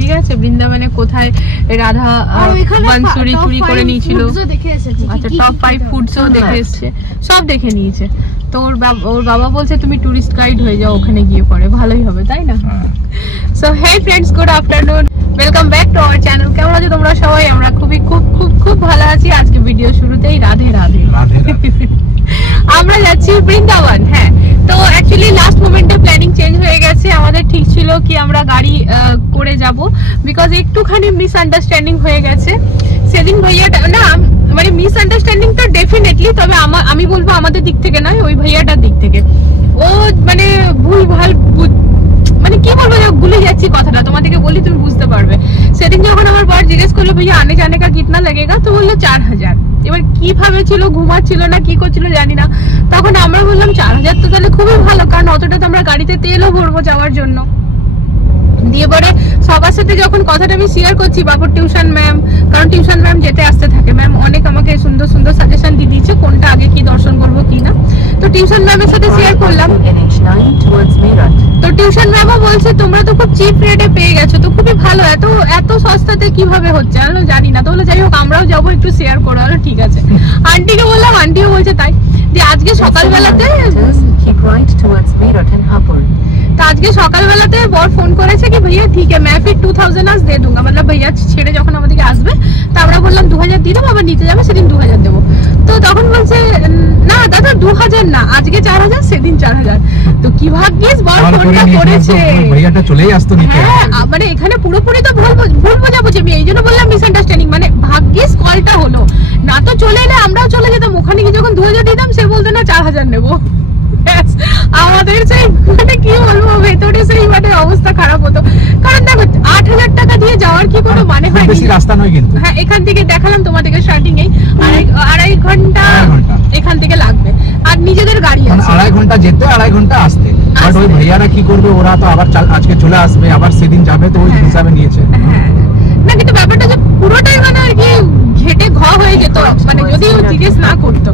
ঠিক আছে, বৃন্দাবনে কোথায় রাধা বানসুরি চুরি করে নিয়েছিল, আচ্ছা টপ 5 ফুডসও দেখে এসেছে, সব দেখে নিয়েছে। তো ওর বাবা বলছে তুমি টুরিস্ট গাইড হয়ে যাও ওখানে গিয়ে পরে, ভালোই হবে তাই না? So hey friends, good afternoon, welcome back to our channel. কেমন আছো তোমরা সবাই? আমরা খুবই খুব খুব খুব ভালো আছি। আজকে ভিডিও শুরুতেই রাধে রাধে। আমরা যাচ্ছি বৃন্দাবন। হ্যাঁ, তো অ্যাকচুয়ালি লাস্ট মোমেন্টে প্ল্যানিং চেঞ্জ হয়ে গেছে। আমাদের ঠিক ছিল কি আমরা গাড়ি করে যাব, বিকজ একটুখানি মিসআন্ডারস্ট্যান্ডিং হয়ে গেছে সেদিন। ভাইয়াটা না, মানে মিসআন্ডারস্ট্যান্ডিংটা ডেফিনেটলি, তবে আমি বলবো আমাদের দিক থেকে নয়, ওই ভাইয়াটার দিক থেকে। ও মানে ভুলভাল, মানে কি বলবো, ভুলে যাচ্ছি কথাটা, তোমাদেরকে বলি তুমি বুঝতে পারবে। সেদিন যখন আমার বর জিজ্ঞেস করলো ভাইয়া আনে জানে কা কিতনা লাগেগা, তো বললো 4000। এবার কিভাবে ছিল, ঘুমাচ্ছিল না কি করছিল জানি না, তখন আমরা বললাম 4000 তো তাহলে খুবই ভালো, কারণ অতটা তো আমরা গাড়িতে তেলও ভরবো যাওয়ার জন্য। দিয়ে পরে সবার সাথে যখন কথাটা আমি শেয়ার করছি, বাবুর টিউশন ম্যাম, কারণ টিউশন ম্যাম যেতে আসতে থাকে, ম্যাম অনেক আমাকে সুন্দর সুন্দর সাজেশন দিয়ে দিয়েছে কোনটা আগে কি দর্শন করবো কি না। তো টিউশন ম্যামের সাথে শেয়ার করলাম, তো টিউশন ম্যামও বলছে তোমরা তো খুব চিপ রেটে পেয়ে গেছো, তো খুবই ভালো, এত এত সস্তাতে কিভাবে হচ্ছে জানি না। তো বলে যাই হোক আমরাও যাবো, একটু শেয়ার করো। ঠিক আছে, আন্টিকে বললাম, আন্টিও বলছে তাই। যে আজকে সকালবেলাতে तो आज के सकाल बेलाते बर फोन करेছে कि भैया ठीक है मैं फिर 2000 आज दे दूंगा, मतलब भैया ছেড়ে যখন আমাদেরকে আসবে তো আমরা বললাম 2000 দিয়ে দেব, আবার নিতে যাবে সেদিন 2000 দেব। তো তখন বলছে না দাদা 2000 না, আজকে 4000 সেদিন 4000। তো কি ভাগ্যিস বার ফোনটা করেছে, ভैयाটা চলেই আসতো নিতে। হ্যাঁ মানে এখানে পুরোপুরি তো ভুল বোঝাবুঝি, আমি এইজন্য বললাম মিসআন্ডারস্ট্যান্ডিং, মানে ভাগ্যিস কলটা হলো, না তো চলে এলে আমরাও চলে যেতাম। ওখানে গিয়ে যখন 2000 দিতাম সে বলতো না 4000 নেব। আমাদের সেই মানে কি বলবো, ভেতরে সেই মানে অবস্থা খারাপ হতো। কারণ দেখো 8000 টাকা দিয়ে যাওয়ার কি কোনো মানে হয়? বেশি রাস্তা নয় কিন্তু। হ্যাঁ, এখান থেকে দেখালাম তোমাদেরকে স্টার্টিং এই আড়াই ঘন্টা এখান থেকে লাগবে, আর নিজেদের গাড়ি আছে, আড়াই ঘন্টা যেতে আড়াই ঘন্টা আসতে। বাট ওই ভাইয়ারা কি করবে, ওরা তো আবার আজকে চলে আসবে, আবার সেদিন যাবে, তো ওই হিসাবে নিয়েছে। হ্যাঁ না, কিন্তু ব্যাপারটা যে পুরোটাই মানে আর কি ঘেটে ঘ হয়ে যেত, মানে যদি ও জিজ্ঞেস না করতো।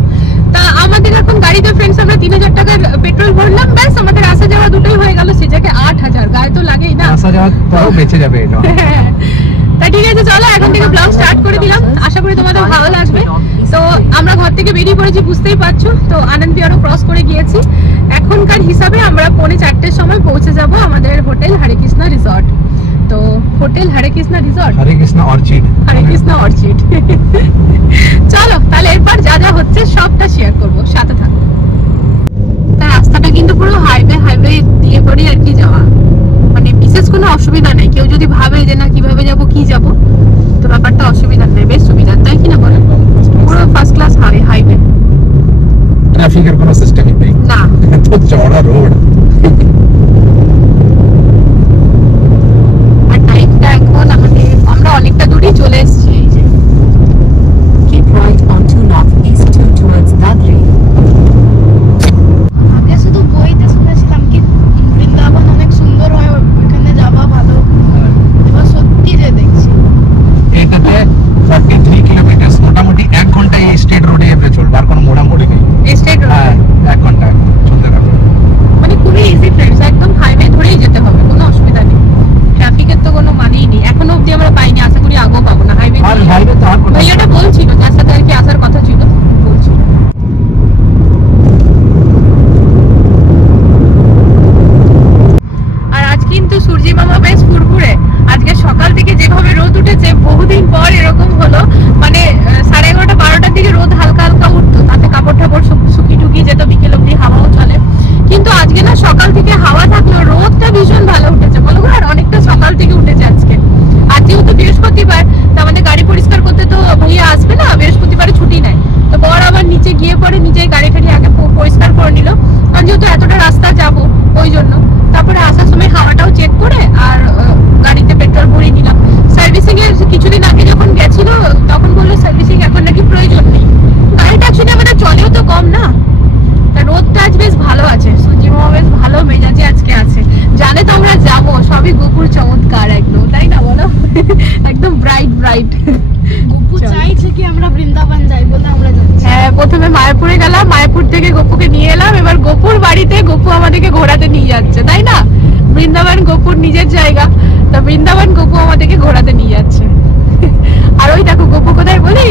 তা আমাদের এখন গাড়িতে ফ্রেন্ডস আমরা 3000 টাকার পেট্রোল ভরলাম, ব্যাস আমাদের আসা যাওয়া দুটোই হয়ে গেল। সে জায়গায় 8000 গায়ে তো লাগেই না, আসা যাওয়া তো বেঁচে যাবে এটা। তা ঠিক আছে চলো এখন থেকে ব্লগ স্টার্ট করে দিলাম, আশা করি তোমাদের ভালো লাগবে। তো আমরা ঘর থেকে বেরিয়ে পড়েছি, বুঝতেই পারছো। তো আনন্দ বিহারও ক্রস করে গিয়েছি। এখনকার হিসাবে আমরা 3:45 সময় পৌঁছে যাব আমাদের হোটেল হরে কৃষ্ণ রিসর্ট। তো হোটেল হরে কৃষ্ণ রিসর্ট, হরে কৃষ্ণ অর্চিড, হরে কৃষ্ণ অর্চিড। চলো তাহলে এরপর যা যা হচ্ছে সবটা শেয়ার করব, সাথে থাকো। তার রাস্তাটা কিন্তু পুরো হাইওয়ে দিয়ে পড়ে আর কি যাওয়া, মানে বিশেষ কোনো অসুবিধা নেই। কেউ যদি ভাবে যে না কিভাবে যাব কি যাব, তো ব্যাপারটা অসুবিধা নেই, বেশ সুবিধা, তাই কি না বলে? পুরো ফার্স্ট ক্লাস হাইওয়ে, ট্রাফিকের কোনো সিস্টেমই নেই না, তো চওড়া রোড। আর টাইমটা এখন আমরা অনেকটা দূরই চলে এসেছি। এই যে keep right onto northeast 2 towards Dadri. আগে শুধু বইতে শুনেছিলাম কি বৃন্দাবন অনেক সুন্দর হয়, ওখানে যাওয়া ভালো, এবার সত্যি যে দেখছি এটাতে 43 কিলোমিটার, মোটামুটি 1 ঘন্টায় এই স্টেট রোডে এভাবে চলবে, আর কোনো মোড়ামুড়ি নেই। স্টেট রোড, হ্যাঁ 1 ঘন্টা চলতে থাকবে, মানে খুবই ইজি ফ্রেন্ডস, একদম হাইওয়ে ধরেই যেতে হবে, কোনো অসুবিধা নেই। ট্রাফিকের তো কোনো মানেই নেই, এখনো অবধি আমরা পাইনি, আশা করি আগেও পাবো না। হাইওয়ে আর হাইওয়ে তো আর কোনো ভাইয়াটা বলছিল যার সাথে আর কি আসার কথা ছিল বলছিল। আর আজ কিন্তু সূর্যি মামা বেশ ফুরফুরে, আজকে সকাল থেকে যেভাবে রোদ উঠেছে, বহুদিন পর এরকম হলো। মানে 11:30 12টার দিকে রোদ হালকা হালকা উঠতো, তাতে কাপড় টাপড় শুকিয়ে টুকিয়ে যেত, বিকেল অব্দি হাওয়াও চলে। কিন্তু আজকে না সকাল থেকে হাওয়া থাকলো, রোদটা ভীষণ ভালো উঠেছে, বলো আর অনেকটা সকাল থেকে উঠেছে আজকে। আর যেহেতু বৃহস্পতিবার, তো আমাদের গাড়ি পরিষ্কার করতে তো ভাইয়া আসবে না, বৃহস্পতিবারে ছুটি নেয়। তো বর আবার নিচে গিয়ে পরে নিজেই গাড়ি টাড়ি আগে পরিষ্কার করে নিল, কারণ যেহেতু এতটা রাস্তা যাব ওই জন্য। তারপরে আসার সময় হাওয়াটাও চেক করে আর গাড়িতে পেট্রোল ভরিয়ে নিলাম। সার্ভিসিং এর কিছুদিন আগে যখন গেছিল তখন বললো সার্ভিসিং এখন নাকি প্রয়োজন নেই, গাড়িটা অ্যাকচুয়ালি আমাদের চলেও তো কম না। তা রোদটা আজ বেশ ভালো আছে, সূর্যি মামা বেশ ভালো মেজাজে আজকে আছে, জানে তো আমরা যাবো, সবই গোপুর চমৎকার একদম, তাই না? বৃন্দাবন যাই বলে আমরা যাচ্ছি। হ্যাঁ, প্রথমে মায়াপুরে গেলাম, মায়াপুর থেকে গোপুকে নিয়ে এলাম, এবার গোপুর বাড়িতে গোপু আমাদেরকে ঘোরাতে নিয়ে যাচ্ছে, তাই না? বৃন্দাবন গোপুর নিজের জায়গা, তো বৃন্দাবন গোপু আমাদেরকে ঘোরাতে নিয়ে যাচ্ছে। আর ওই দেখো গোপু কোথায় বলি,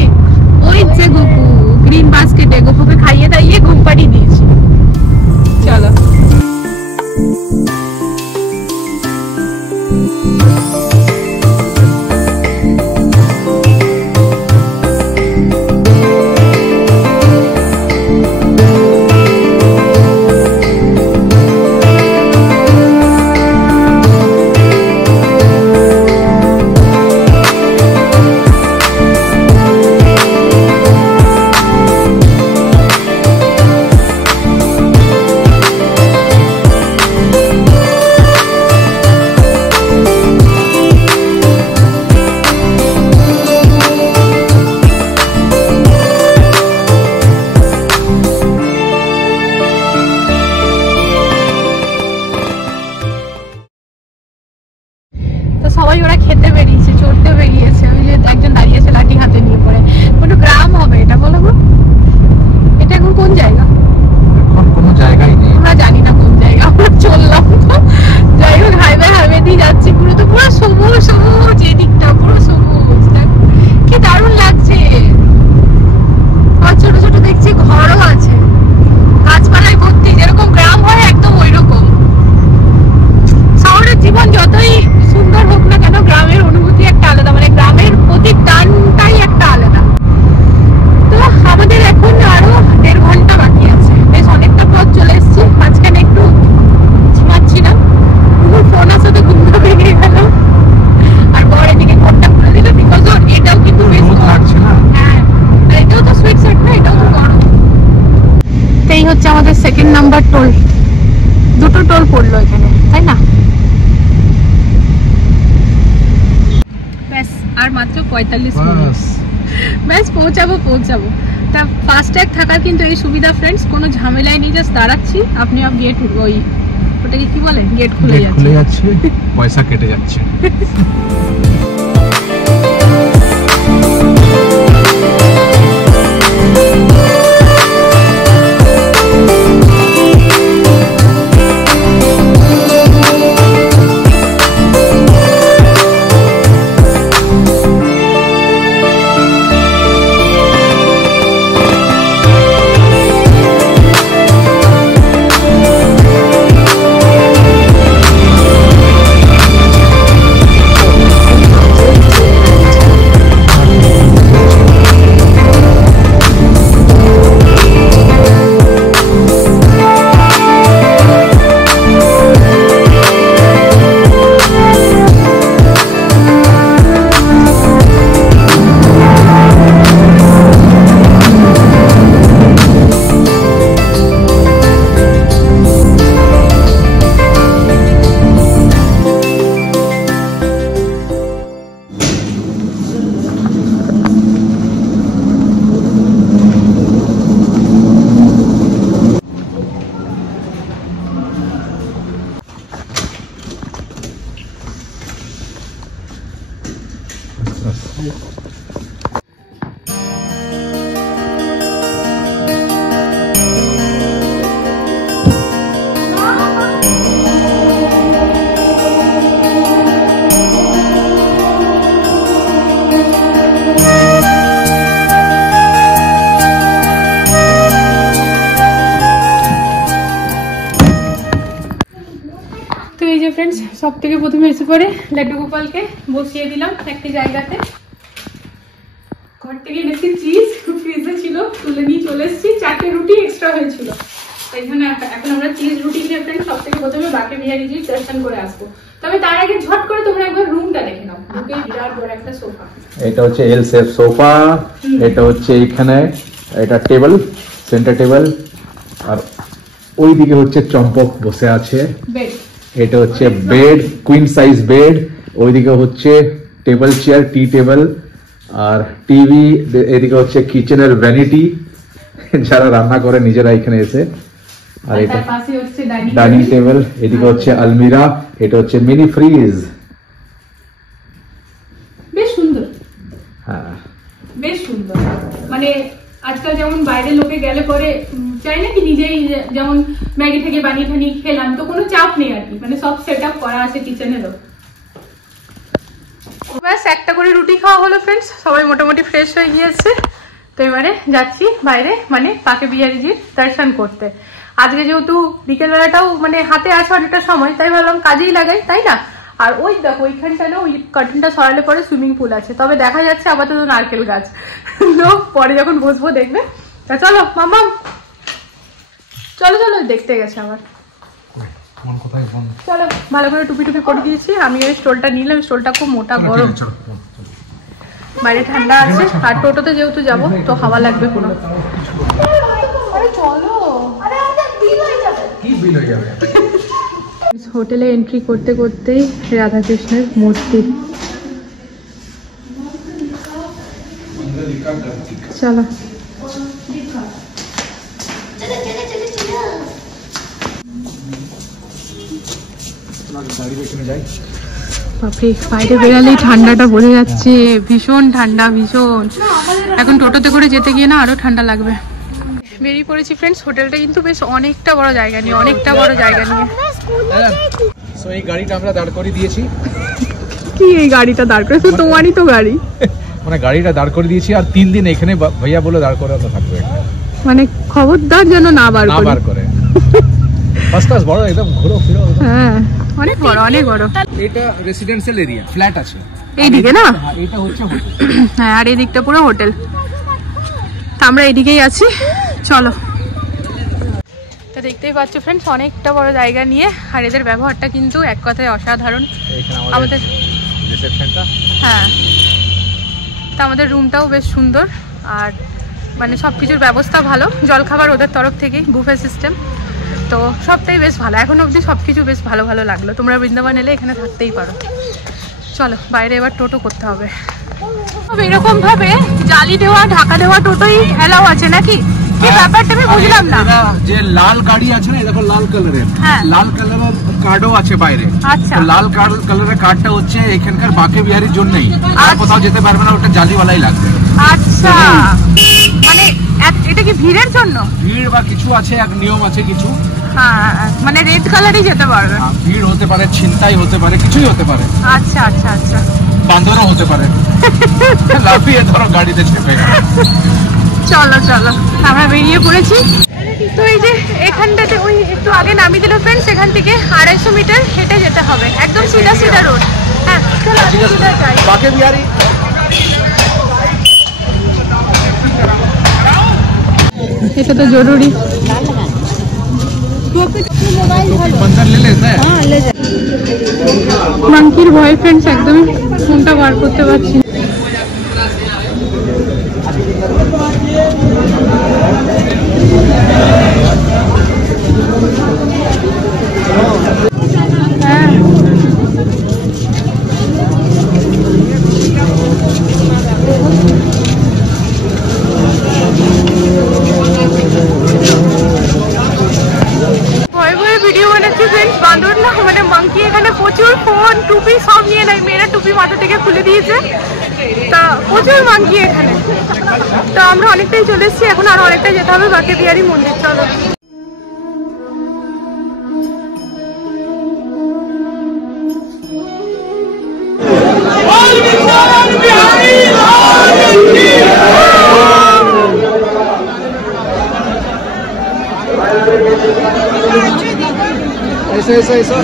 ওই যে গোপু গ্রিন বাস্কেটে, গোপুকে খাইয়ে দাইয়ে ঘুম পাড়িয়ে দিয়েছি। চলো। সবাই ওরা খেতে বেরিয়েছে, চড়তে বেরিয়েছে, ওই যে একজন দাঁড়িয়েছে লাঠি হাতে নিয়ে পড়ে। কোনো গ্রাম হবে এটা, বলো গো? এটা এখন কোন জায়গা? এখন কোনো জায়গাই নেই, আমরা জানি না কোন জায়গা, আমরা চললাম তো। যাই হোক, হাইওয়ে দিয়ে যাচ্ছি, পুরো তো পুরো সবুজ সবুজ, এদিকটা পুরো সবুজ, কি দারুণ লাগছে। আর ছোট ছোট দেখছি ঘরও আছে, গাছপালায় ভর্তি, যেরকম গ্রাম হয় একদম ওই রকম। শহরের জীবন যতই সুন্দর হোক না কেন, গ্রামের অনুভূতি একটা আলাদা, মানে গ্রামের প্রতি টানটাই একটা আলাদা। তো আমাদের এখন আরো 1.5 ঘন্টা বাকি আছে, বেশ অনেকটা পথ চলে এসেছি। মাঝখানে একটু ঝিমাচ্ছিলাম, ফোন আসাতে ঘুমটা ভেঙে গেল, আর বর এদিকে ঘরটা খুলে দিল, বিকজ এটাও কিন্তু বেশ লাগছে না। হ্যাঁ, আর এটাও তো সুইট সেট না, এটাও তো গরম। এই হচ্ছে আমাদের সেকেন্ড নাম্বার টোল, দুটো টোল পড়লো এখানে, তাই না? ব্যাস আর মাত্র 45 মিনিট, ব্যাস পৌঁছাবো। তা ফাস্ট্যাগ থাকার কিন্তু এই সুবিধা ফ্রেন্ডস, কোনো ঝামেলায় নেই, জাস্ট দাঁড়াচ্ছি, আপনি গেট, ওই ওটাকে কি বলে, গেট খুলে যাচ্ছে, পয়সা কেটে যাচ্ছে। সব থেকে প্রথমে এসে পরে লাড্ডু গোপালকে বসিয়ে দিলাম একটি জায়গাতে। ঘর থেকে এনেছি চিজ, ফ্রিজে ছিল, তুলে নিয়ে চলে এসেছি। 4টে রুটি এক্সট্রা হয়েছিল, তাই জন্য এখন আমরা চিজ রুটি খেয়ে ফ্রেন্ড সব থেকে প্রথমে বাকে বিহারিজি দর্শন করে আসবো। তবে তার আগে ঝট করে তোমরা একবার রুমটা দেখে নাও। ওকে, বিরাট বড় একটা সোফা, এটা হচ্ছে এল শেপ সোফা, এটা হচ্ছে এখানে এটা টেবিল, সেন্টার টেবিল, আর ওইদিকে হচ্ছে চম্পক বসে আছে। বেড, এটা হচ্ছে বেড, কুইন সাইজ বেড, ওইদিকে হচ্ছে টেবিল চেয়ার, টি টেবিল আর টিভি, এদিকে হচ্ছে কিচেনের ভ্যানিটি যারা রান্না করে নিজেরা এখানে এসে, আর এটা পাশে হচ্ছে ডাইনিং টেবিল, এদিকে হচ্ছে আলমিরা, এটা হচ্ছে মিনি ফ্রিজ। বেশ সুন্দর, হ্যাঁ বেশ সুন্দর। মানে আজকাল যেমন বাইরের লোকে গেলে পরে চাই না কি নিজেই যেমন ম্যাগি থেকে বানিয়ে ঠানিয়ে খেলাম, তো কোনো চাপ নেই আর কি, মানে সব সেট আপ করা আছে কিচেনেরও। ব্যাস একটা করে রুটি খাওয়া হলো ফ্রেন্ডস, সবাই মোটামুটি ফ্রেশ হয়ে গিয়েছে। তো এবারে যাচ্ছি বাইরে মানে পাকে বিহারীজির দর্শন করতে। আজকে যেহেতু বিকেলবেলাটাও মানে হাতে আছে অনেকটা সময়, তাই ভাবলাম কাজেই লাগাই, তাই না? আর ওই দেখো ওইখানটা না ওই কার্টেনটা সরালে পরে সুইমিং পুল আছে, তবে দেখা যাচ্ছে আপাতত নারকেল গাছ। তো পরে যখন বসবো দেখবে। তা চলো মাম্মাম, চলো চলো, দেখতে গেছে আবার। চলো, ভালো করে টুপি টুপি করে দিয়েছি আমি। ওই স্টোলটা নিলাম, স্টোলটা খুব মোটা গরম, বাইরে ঠান্ডা আছে। আর টোটোতে যেহেতু যাবো তো হাওয়া লাগবে পুরো। চলো, হোটেলে এন্ট্রি করতে করতেই রাধাকৃষ্ণের মূর্তি। চলো বাপরে, বাইরে বেরালেই ঠান্ডাটা বোঝা যাচ্ছে, ভীষণ ঠান্ডা ভীষণ। এখন টোটোতে করে যেতে গিয়ে না আরো ঠান্ডা লাগবে। বেরিয়ে পড়েছি ফ্রেন্ডস, হোটেলটা কিন্তু বেশ অনেকটা বড় জায়গা নিয়ে, অনেকটা বড় জায়গা নিয়ে। সো এই গাড়িটা আমরা দাঁড় করে দিয়েছি। কি এই গাড়িটা দাঁড় করেছো? তোমারই তো গাড়ি। মানে গাড়িটা দাঁড় করে দিয়েছি আর 3 দিন এখানে ভাইয়া বলে দাঁড় করানো থাকবে, মানে খবরদার যেন না বার করে। ফার্স্ট ক্লাস বড়, একদম ঘোরো ফিরো। হ্যাঁ অনেক বড়, অনেক বড়। এটা রেসিডেন্সিয়াল এরিয়া, ফ্ল্যাট আছে এইদিকে না? এটা হচ্ছে হোটেল। হ্যাঁ, আর এই দিকটা পুরো হোটেল। তো আমরা এদিকেই আছি, চলো। তো দেখতেই পাচ্ছ ফ্রেন্ডস, অনেকটা বড় জায়গা নিয়ে, আর এদের ব্যবহারটা কিন্তু এক কথায় অসাধারণ। আমাদের রিসেপশনটা, হ্যাঁ, তো আমাদের রুমটাও বেশ সুন্দর, আর মানে সব কিছুর ব্যবস্থা ভালো। জলখাবার ওদের তরফ থেকেই, বুফে সিস্টেম, তো সবটাই বেশ ভালো। এখন অবধি সব কিছু বেশ ভালো ভালো লাগলো। তোমরা বৃন্দাবন এলে এখানে থাকতেই পারো। চলো বাইরে এবার টোটো করতে হবে। এরকম ভাবে জালি দেওয়া ঢাকা দেওয়া টোটোই এলাও আছে নাকি? কি ব্যাপারটা আমি বুঝলাম না। যে লাল গাড়ি আছে না, দেখো লাল কালারের, লাল কালারের কার্ডও আছে বাইরে। আচ্ছা, লাল কালারের কার্ডটা হচ্ছে এখানকার বাকে বিহারির জন্যই, আর কোথাও যেতে পারবে না, ওটা জালিওয়ালাই লাগবে। আচ্ছা, মানে এটা কি ভিড়ের জন্য? ভিড় বা কিছু আছে, এক নিয়ম আছে কিছু। হ্যাঁ, মানে রেড কালারই যেতে পারবে। ভিড় হতে পারে, ছিনতাই হতে পারে, কিছুই হতে পারে। আচ্ছা আচ্ছা আচ্ছা, বান্দরও হতে পারে। লাফিয়ে ধরো গাড়িতে চেপে। চলো চলো, আমরা বেরিয়ে পড়েছি। তো এই যে এখানটাতে ওই একটু আগে নামিয়ে দিল ফ্রেন্ডস, এখান থেকে 250 মিটার হেঁটে যেতে হবে, একদম সিধা সিধা রোড। হ্যাঁ চলো, সিধা যাই। বাকে বিহারি এটা তো জরুরি। মাংকির ভয় ফ্রেন্ডস, একদমই ফোনটা বার করতে পারছি না। বান্দর না, মানে মাংকি এখানে প্রচুর ফোন টুপি সব নিয়ে নেয়, মেয়েরা টুপি মাথা থেকে খুলে দিয়েছে, তা প্রচুর মাংকি এখানে। তো আমরা অনেকটাই চলে এসেছি, এখন আরো অনেকটাই যেতে হবে বাকে বিহারী মন্দির। চলো। ऐसा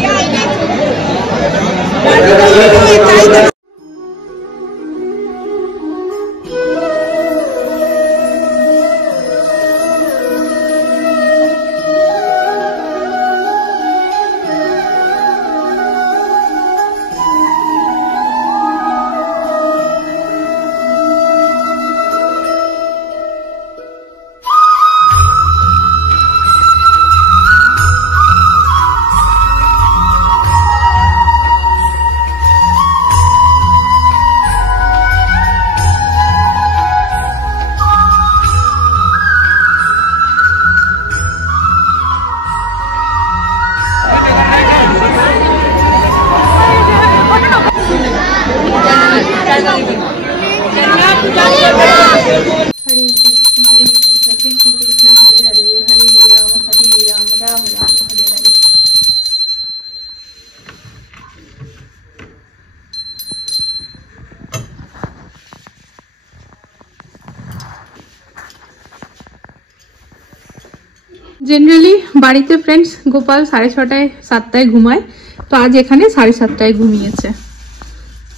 জেনারেলি বাড়িতে ফ্রেন্ডস গোপাল 6:30 7টায় ঘুমায়, তো আজ এখানে 7:30টায় ঘুমিয়েছে।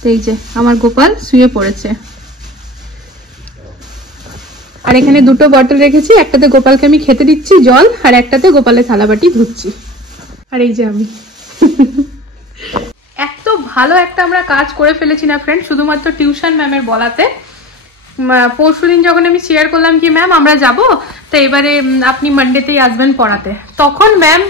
তো এই যে আমার গোপাল শুয়ে পড়েছে। আর এখানে দুটো বটল রেখেছি, একটাতে গোপালকে আমি খেতে দিচ্ছি জল, আর একটাতে গোপালের থালাবাটি ধুচ্ছি। আর এই যে আমি এত ভালো একটা আমরা কাজ করে ফেলেছি না ফ্রেন্ড, শুধুমাত্র টিউশন ম্যামের বলাতে। পরশুদিন যখন আমি শেয়ার করলাম কি ম্যাম আমরা যাব, তো এবারে আপনি মানডেতেই আসবেন পড়াতে, তখন ম্যাম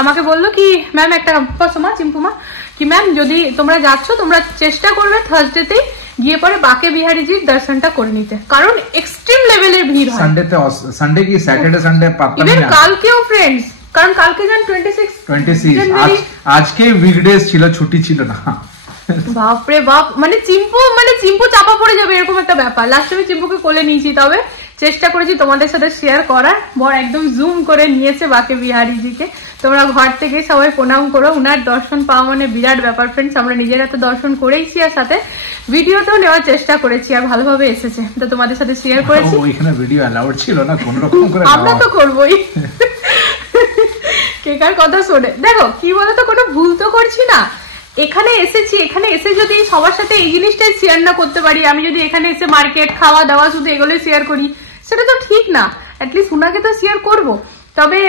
আমাকে বললো কি ম্যাম একটা পসমা চিম্পুমা কি ম্যাম যদি তোমরা যাচ্ছ তোমরা চেষ্টা করবে থার্সডেতেই গিয়ে পরে বাকে বিহারীজির দর্শনটা করে নিতে, কারণ এক্সট্রিম লেভেলের ভিড় হয়। সানডে কি স্যাটারডে সানডে পাতলা ইভেন কালকেও ফ্রেন্ডস, কারণ কালকে যান 26 আজকে উইকডেজ ছিল, ছুটি ছিল না। বাপরে বাপ, মানে চিম্পু চাপা পড়ে যাবে এরকম একটা ব্যাপার। লাস্টে আমি চিম্পুকে কোলে নিয়েছি, তবে চেষ্টা করেছি তোমাদের সাথে শেয়ার করার। বর একদম জুম করে নিয়েছে বাকে বিহারীজিকে। তোমরা ঘর থেকে সবাই প্রণাম করো, উনার দর্শন পাওয়া মানে বিরাট ব্যাপার ফ্রেন্ডস। আমরা নিজেরা তো দর্শন করেইছি, আর সাথে ভিডিওটাও নেওয়ার চেষ্টা করেছি, আর ভালোভাবে এসেছে, তো তোমাদের সাথে শেয়ার করেছি। ওইখানে ভিডিও অ্যালাউড ছিল না কোন রকম করে, আমরা তো করবোই। কেকার কথা শোনে, দেখো কি বলতো, কোনো ভুল তো করছি না। এখানে এসেছি, এখানে এসে যদি সবার সাথে এই জিনিসটাই শেয়ার না করতে পারি, আমি যদি এখানে এসে মার্কেট খাওয়া দাওয়া শুধু এগুলোই শেয়ার করি, সেটা তো ঠিক না। অ্যাটলিস্ট উনাকে তো শেয়ার করবো। তবে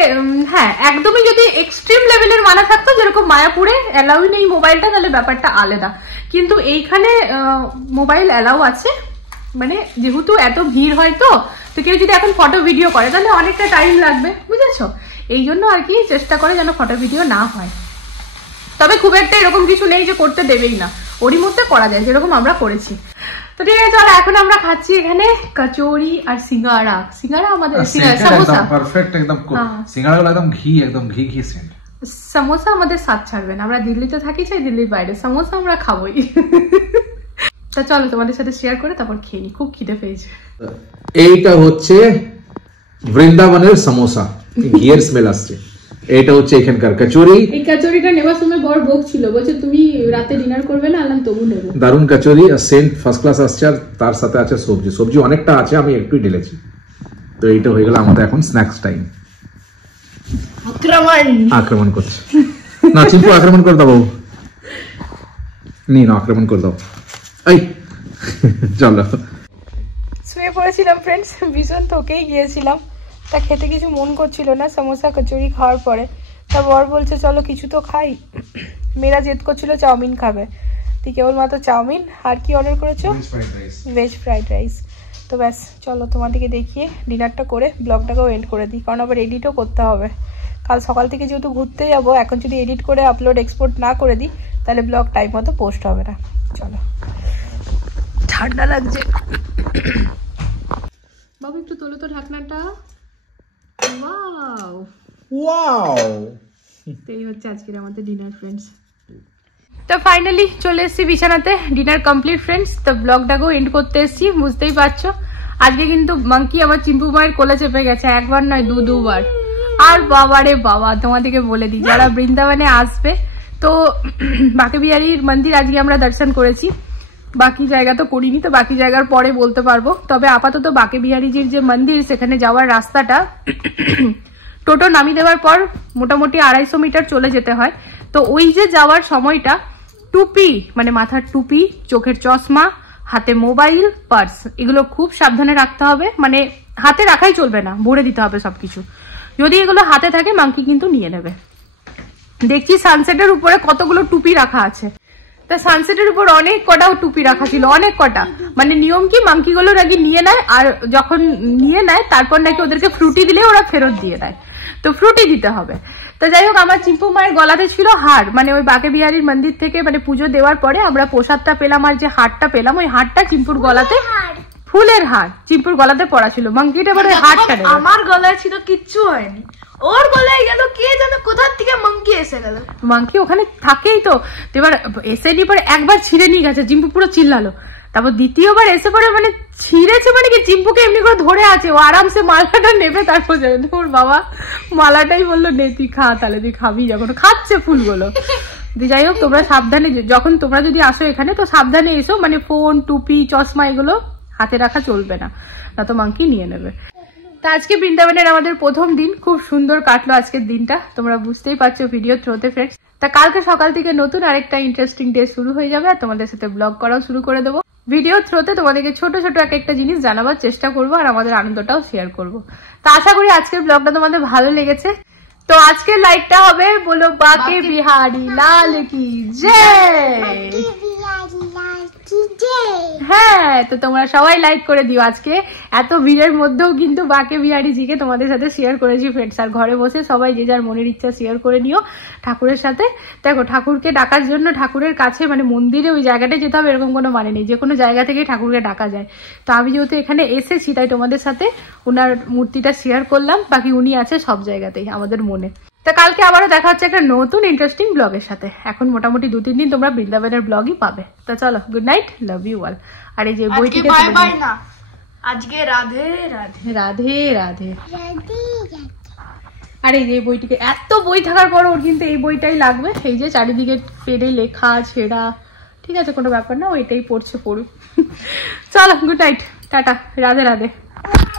হ্যাঁ, একদমই যদি এক্সট্রিম লেভেলের মানা থাকতো, যেরকম মায়াপুরে অ্যালাউ নেই মোবাইলটা, তাহলে ব্যাপারটা আলাদা। কিন্তু এইখানে মোবাইল অ্যালাউ আছে, মানে যেহেতু এত ভিড় হয় তো কেউ যদি এখন ফটো ভিডিও করে তাহলে অনেকটা টাইম লাগবে, বুঝেছো? এই জন্য আর কি চেষ্টা করে যেন ফটো ভিডিও না হয়। তবে খুব একটা এরকম কিছু নেই যে করতে দেবেই না, ওরই মধ্যে করা যায় যেরকম আমরা করেছি। তো ঠিক আছে, চলো এখন আমরা খাচ্ছি এখানে কচুরি আর সিঙ্গাড়া। সিঙ্গাড়া আমাদের সমোসা পারফেক্ট, একদম সিঙ্গাড়াগুলো একদম ঘি সেন্ট। সমোসা আমাদের স্বাদ ছাড়বে না, আমরা দিল্লিতে থাকি, চাই দিল্লির বাইরে, সমোসা আমরা খাবোই। তা চলো তোমাদের সাথে শেয়ার করে তারপর খেয়ে নি, খুব খিদে পেয়েছে। এইটা হচ্ছে বৃন্দাবনের সমোসা, ঘিয়ের স্মেল আসছে। এটা হচ্ছে এখানকার কচুরি। এই কচুরিটা নেওয়ার সময় বড় বক ছিল, বলছে তুমি রাতে ডিনার করবে না, আলাম তবু নেব। দারুন কচুরি, আর সেন্ট ফার্স্ট ক্লাস আসছে, আর তার সাথে আছে সবজি অনেকটা আছে, আমি একটু ঢেলেছি। তো এইটা হয়ে গেল আমাদের এখন স্ন্যাক্স টাইম। আক্রমণ করছে না চিম্পু, আক্রমণ করে দাও, না আক্রমণ করে দাও। এই চলো, শুয়ে পড়েছিলাম ফ্রেন্ডস, ভীষণ থকেই গিয়েছিলাম, তা খেতে কিছু মন করছিল না সমোসা কচুরি খাওয়ার পরে। তা বর বলছে চলো কিছু তো খাই। মেয়েরা জেদ করছিল চাউমিন খাবে, তুই কেবলমাত্র চাউমিন। আর কি অর্ডার করেছো? Veg fried rice. তো ব্যাস চলো তোমাদেরকে দেখিয়ে ডিনারটা করে ব্লগটাকেও এন্ড করে দিই, কারণ আবার এডিটও করতে হবে। কাল সকাল থেকে যেহেতু ঘুরতে যাবো, এখন যদি এডিট করে আপলোড এক্সপোর্ট না করে দিই তাহলে ব্লগ টাইম মতো পোস্ট হবে না। চলো, ঠান্ডা লাগছে। বাবু একটু তোলো তো ঢাকনাটা। এই হচ্ছে আজকের আমাদের ডিনার ফ্রেন্ডস। তো ফাইনালি চলে এসেছি বিছানাতে, ডিনার কমপ্লিট ফ্রেন্ডস। তো ব্লগটাকেও এন্ড করতে এসেছি, বুঝতেই পারছো। আজকে কিন্তু মাঙ্কি আমার চিম্পু মায়ের কোলে চেপে গেছে, একবার নয় দুবার। আর বাবারে বাবা, তোমাদেরকে বলে দিই যারা বৃন্দাবনে আসবে, তো বাকে বিহারীর মন্দির আজকে আমরা দর্শন করেছি, বাকি জায়গা তো করিনি, তো বাকি জায়গার পরে বলতে পারবো। তবে আপাতত বাকে বিহারীজির যে মন্দির, সেখানে যাওয়ার রাস্তাটা টোটো নামিয়ে দেওয়ার পর মোটামুটি 250 মিটার চলে যেতে হয়। তো ওই যে যাওয়ার সময়টা টুপি, মানে মাথার টুপি, চোখের চশমা, হাতে মোবাইল, পার্স, এগুলো খুব সাবধানে রাখতে হবে। মানে হাতে রাখাই চলবে না, ভরে দিতে হবে সবকিছু। যদি এগুলো হাতে থাকে মাঙ্কি কিন্তু নিয়ে নেবে। দেখছি সানসেটের উপরে কতগুলো টুপি রাখা আছে, তা সানসেটের উপর অনেক কটা টুপি রাখা ছিল, অনেক কটা। মানে নিয়ম কি, মাঙ্কি গুলো নাকি নিয়ে নেয়, আর যখন নিয়ে নেয় তারপর নাকি ওদেরকে ফ্রুটি দিলে ওরা ফেরত দিয়ে দেয়, তো ফ্রুটি দিতে হবে। তো যাই হোক, আমার চিম্পু মায়ের গলাতে ছিল হার, মানে ওই বাকে বিহারীর মন্দির থেকে মানে পুজো দেওয়ার পরে আমরা প্রসাদটা পেলাম, আর যে হারটা পেলাম ওই হারটা চিম্পুর গলাতে, ফুলের হার চিম্পুর গলাতে পড়া ছিল। মাঙ্কিটা এবার ওই হারটা নেবে। আমার গলায় ছিল, কিচ্ছু হয়নি, ওর গলায় গেল, কে জানো কোথার থেকে মাঙ্কি এসে গেল। মাঙ্কি ওখানে থাকেই তো, এবার এসে নিয়ে পরে একবার ছিঁড়ে নিয়ে গেছে, চিম্পু পুরো চিল্লালো। তারপর দ্বিতীয়বার এসে পরে মানে ছিঁড়েছে, মানে কি চিম্পুকে এমনি করে ধরে আছে, ও আরামসে মালাটা নেবে, তারপর যাবে। ওর বাবা মালাটাই বললো নে তুই খা, তাহলে তুই খাবি, যখন খাচ্ছে ফুলগুলো। যাই হোক, তোমরা সাবধানে, যখন তোমরা যদি আসো এখানে তো সাবধানে এসো, মানে ফোন, টুপি, চশমা এগুলো হাতে রাখা চলবে না, না তো মাঙ্কি নিয়ে নেবে। তা আজকে বৃন্দাবনের আমাদের প্রথম দিন, খুব সুন্দর কাটলো আজকের দিনটা, তোমরা বুঝতেই পারছো ভিডিও থ্রোতে ফ্রেন্ডস। তা কালকে সকাল থেকে নতুন আরেকটা ইন্টারেস্টিং ডে শুরু হয়ে যাবে, আর তোমাদের সাথে ব্লগ করাও শুরু করে দেবো। ভিডিও থ্রোতে তোমাদেরকে ছোট ছোট এক একটা জিনিস জানাবার চেষ্টা করবো, আর আমাদের আনন্দটাও শেয়ার করবো। তা আশা করি আজকের ব্লগটা তোমাদের ভালো লেগেছে। তো আজকের লাইকটা হবে বলো বাকে বিহারি লাল কি জয়। হ্যাঁ, তো তোমরা সবাই লাইক করে দিও। আজকে এত ভিড়ের মধ্যেও কিন্তু বাকে বিহারি জিকে তোমাদের সাথে শেয়ার করেছি ফ্রেন্ডস। আর ঘরে বসে সবাই যে যার মনের ইচ্ছা শেয়ার করে নিও ঠাকুরের সাথে। দেখো, ঠাকুরকে ডাকার জন্য ঠাকুরের কাছে মানে মন্দিরে ওই জায়গাটায় যেতে হবে এরকম কোনো মানে নেই, যে কোনো জায়গা থেকেই ঠাকুরকে ডাকা যায়। তো আমি যেহেতু এখানে এসেছি তাই তোমাদের সাথে ওনার মূর্তিটা শেয়ার করলাম, বাকি উনি আছে সব জায়গাতেই আমাদের মনে। তা কালকে আবারও দেখা হচ্ছে একটা নতুন ইন্টারেস্টিং ব্লগের সাথে। এখন মোটামুটি 2-3 দিন তোমরা বৃন্দাবনের ব্লগই পাবে। তো চলো, good night, love you all. আর এই যে বইটিকে আজকে রাধে রাধে রাধে রাধে। আর এই যে বইটিকে, এত বই থাকার পর ওর কিন্তু এই বইটাই লাগবে। এই যে চারিদিকে পেরে লেখা ছেঁড়া, ঠিক আছে কোনো ব্যাপার না, ও এটাই পড়ছে পড়ুক। চলো, good night, tata, Radhe Radhe.